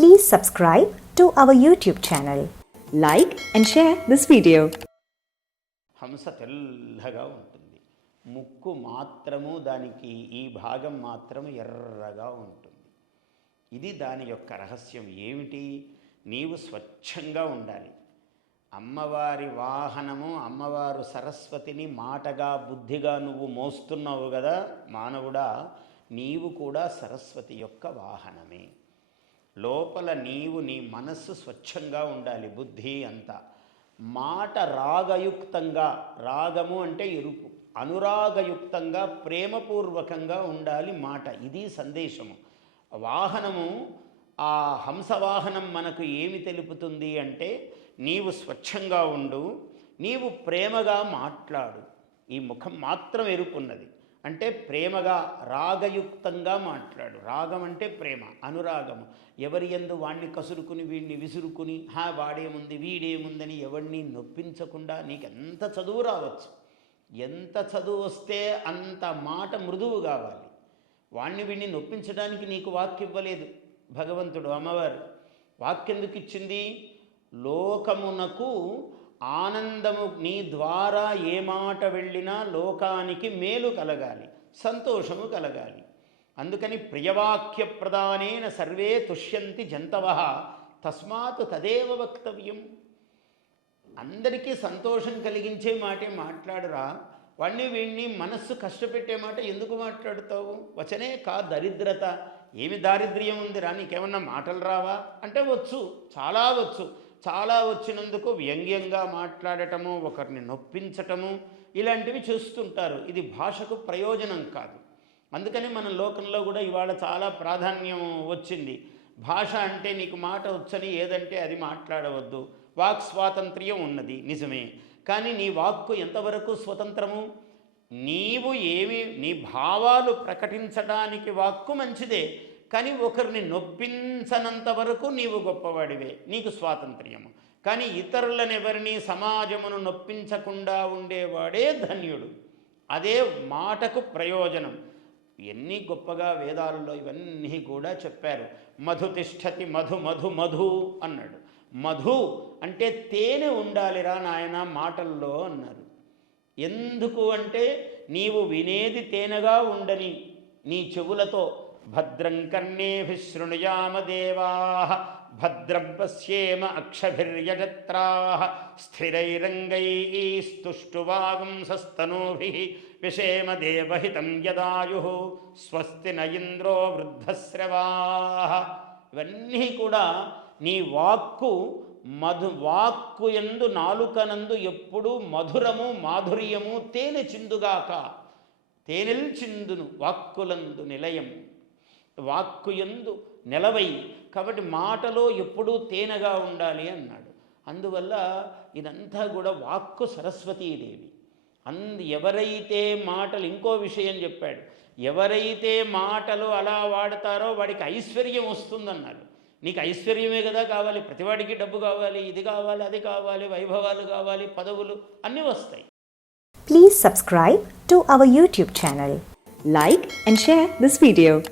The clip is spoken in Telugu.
Please subscribe to our YouTube channel. Like and share this video. హంస తెల్లగా ఉంటుంది. ముక్కు మాత్రము దానికి ఈ భాగం మాత్రము ఎర్రగా ఉంటుంది. ఇది దాని యొక్క రహస్యం ఏమిటి? నీవు స్వచ్ఛంగా ఉండాలి. అమ్మవారి వాహనము అమ్మవారు సరస్వతిని మాటగా బుద్ధిగా నువ్వు మోస్తున్నావు కదా మానవుడా నీవు కూడా సరస్వతి యొక్క వాహనమే. లోపల నీవు నీ మనస్సు స్వచ్ఛంగా ఉండాలి బుద్ధి అంతా. మాట రాగయుక్తంగా రాగము అంటే ఎరుపు అనురాగయుక్తంగా ప్రేమపూర్వకంగా ఉండాలి మాట. ఇది సందేశము. వాహనము ఆ హంసవాహనం మనకు ఏమి తెలుపుతుంది అంటే నీవు స్వచ్ఛంగా ఉండు నీవు ప్రేమగా మాట్లాడు. ఈ ముఖం మాత్రం ఎరుపున్నది. అంటే ప్రేమగా రాగయుక్తంగా మాట్లాడు. రాగం అంటే ప్రేమ అనురాగము. ఎవరి ఎందు వాణ్ణి కసురుకుని వీడిని విసురుకుని హా వాడేముంది వీడేముందని ఎవడిని నొప్పించకుండా నీకు ఎంత చదువు రావచ్చు? ఎంత చదువు వస్తే అంత మాట మృదువు కావాలి? వాణ్ణి వీడిని నొప్పించడానికి నీకు వాక్ ఇవ్వలేదు భగవంతుడు అమ్మవారు. వాక్యందుకు ఇచ్చింది లోకమునకు ఆనందము నీ ద్వారా ఏ మాట వెళ్ళినా లోకానికి మేలు కలగాలి సంతోషము కలగాలి. అందుకని ప్రియవాక్య ప్రదానేన సర్వే తుష్యంతి జంతవ తస్మాత్ తదేవ వక్తవ్యం. అందరికీ సంతోషం కలిగించే మాటే మాట్లాడురా వాణ్ణి వీణ్ణి మనస్సు కష్టపెట్టే మాట ఎందుకు మాట్లాడుతావు? వచనే కా దరిద్రత. ఏమి దారిద్ర్యం ఉందిరా నీకేమన్నా మాటలు రావా? అంటే వచ్చు చాలా వచ్చు. చాలా వచ్చినందుకు వ్యంగ్యంగా మాట్లాడటము ఒకరిని నొప్పించటము ఇలాంటివి చేస్తుంటారు. ఇది భాషకు ప్రయోజనం కాదు. అందుకని మన లోకంలో కూడా ఇవాళ చాలా ప్రాధాన్యం వచ్చింది. భాష అంటే నీకు మాట వచ్చని ఏదంటే అది మాట్లాడవద్దు. వాక్ స్వాతంత్ర్యం ఉన్నది నిజమే. కానీ నీ వాక్కు ఎంతవరకు స్వతంత్రము? నీవు ఏమి నీ భావాలు ప్రకటించడానికి వాక్కు మంచిదే. కానీ ఒకరిని నొప్పించనంత వరకు నీవు గొప్పవాడివే నీకు స్వాతంత్ర్యము. కానీ ఇతరులను ఎవరిని సమాజమును నొప్పించకుండా ఉండేవాడే ధన్యుడు. అదే మాటకు ప్రయోజనం. ఎన్ని గొప్పగా వేదాలలో ఇవన్నీ కూడా చెప్పారు. మధు తిష్టతి మధు మధు మధు అన్నాడు. మధు అంటే తేనె ఉండాలిరా నాయన మాటల్లో అన్నారు. ఎందుకు అంటే నీవు వినేది తేనెగా ఉండని నీ చెవులతో భద్రం కర్ణేభి శృణుయామదేవా భద్రం పశ్యేమ అక్షభిర్యజత్రా స్థిరైరంగైస్తుష్టువాగుంసస్తనూభి విషేమ దేవహితం యదాయు స్వస్తి న ఇంద్రో వృద్ధశ్రవా। ఇవన్నీ కూడా నీ వాక్కు మధు వాక్కు ఎందు నాలుకనందు ఎప్పుడు మధురము మాధుర్యము తేనె చిందుగాక తేనెల్ వాక్కులందు నిలయం. వాక్కు ఎందు నిలవై కాబట్టి మాటలో ఎప్పుడూ తేనెగా ఉండాలి అన్నాడు. అందువల్ల ఇదంతా కూడా వాక్కు సరస్వతీదేవి. అందు ఎవరైతే మాటలు ఇంకో విషయం చెప్పాడు. ఎవరైతే మాటలు అలా వాడతారో వాడికి ఐశ్వర్యం వస్తుందన్నాడు. నీకు ఐశ్వర్యమే కదా కావాలి ప్రతివాడికి డబ్బు కావాలి ఇది కావాలి అది కావాలి వైభవాలు కావాలి పదవులు అన్నీ వస్తాయి. Please subscribe to our YouTube channel like and share this video